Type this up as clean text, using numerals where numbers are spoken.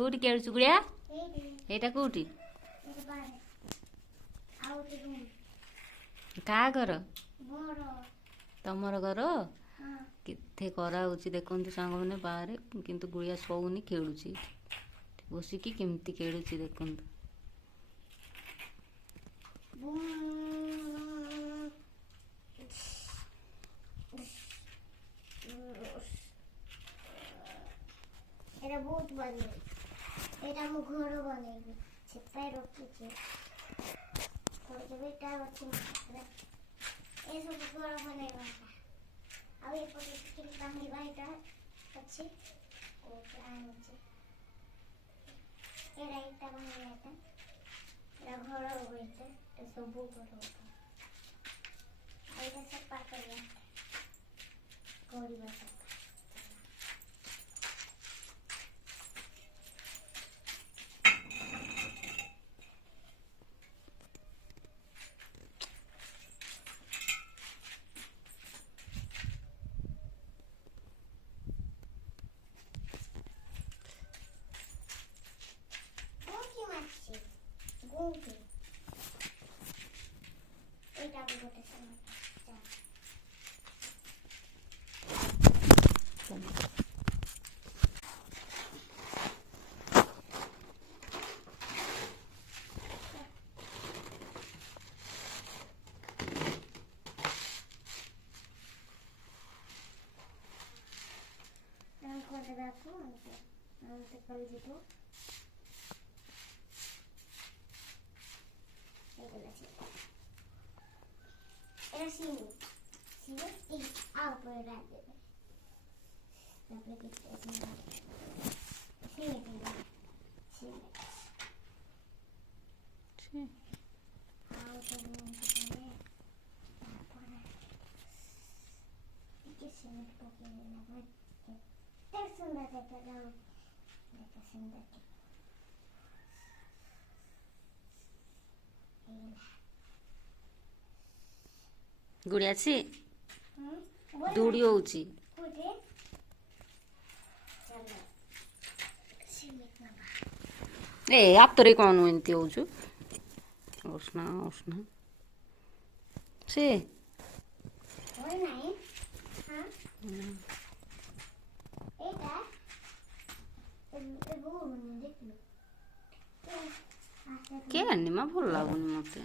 କୋଉଠି ଖେଳୁଛୁ ଗୁଳିଆ? ଏଇଟା କୋଉଠି? କାହା ଘର? ତମର ଘର? କେତେ କରାଉଛି ଦେଖନ୍ତୁ ସାଙ୍ଗମାନେ ବାହାରେ, କିନ୍ତୁ ଗୁଳିଆ ଶୋଉନି, ଖେଳୁଛି ବସିକି। କେମିତି ଖେଳୁଛି ଦେଖନ୍ତୁ। এটা বহুত বানিয়ে, এটা ମୁଁ ଘର ବନେଇବି, ସେଥିପାଇଁ ରଖିଛି। ଏଟା ଅଛି ଏସବୁ ଘର ବନେଇବା। ଆଉ ଏପଟେ ଟିକେ ବାନ୍ଧିବା, ଏଇଟା ଅଛି ଆଣିଛି। ଏଇଟା ଇଟା ବନେଇବା, ଏଇଟା ଘର ହବ, ଏଇଟା ସବୁ ଘର ହବ। ଏଇଟା ସଫା କରିବା ସଫା। ଏଇଟା ଗୋଟେ era simile e poi rende la predica simile Sì. che sono un pochino terzo andate a cagare ଗୁଳିଆ ଅଛି, ଦୌଡ଼ି ହଉଛି। ଏ ହାତରେ କ'ଣ ଏମିତି ହଉଛୁ? ଅସ୍ନା ଅସ୍ନା ସେ କିଏ ଆଣିନି ମା, ଭଲ ଲାଗୁନି ମତେ।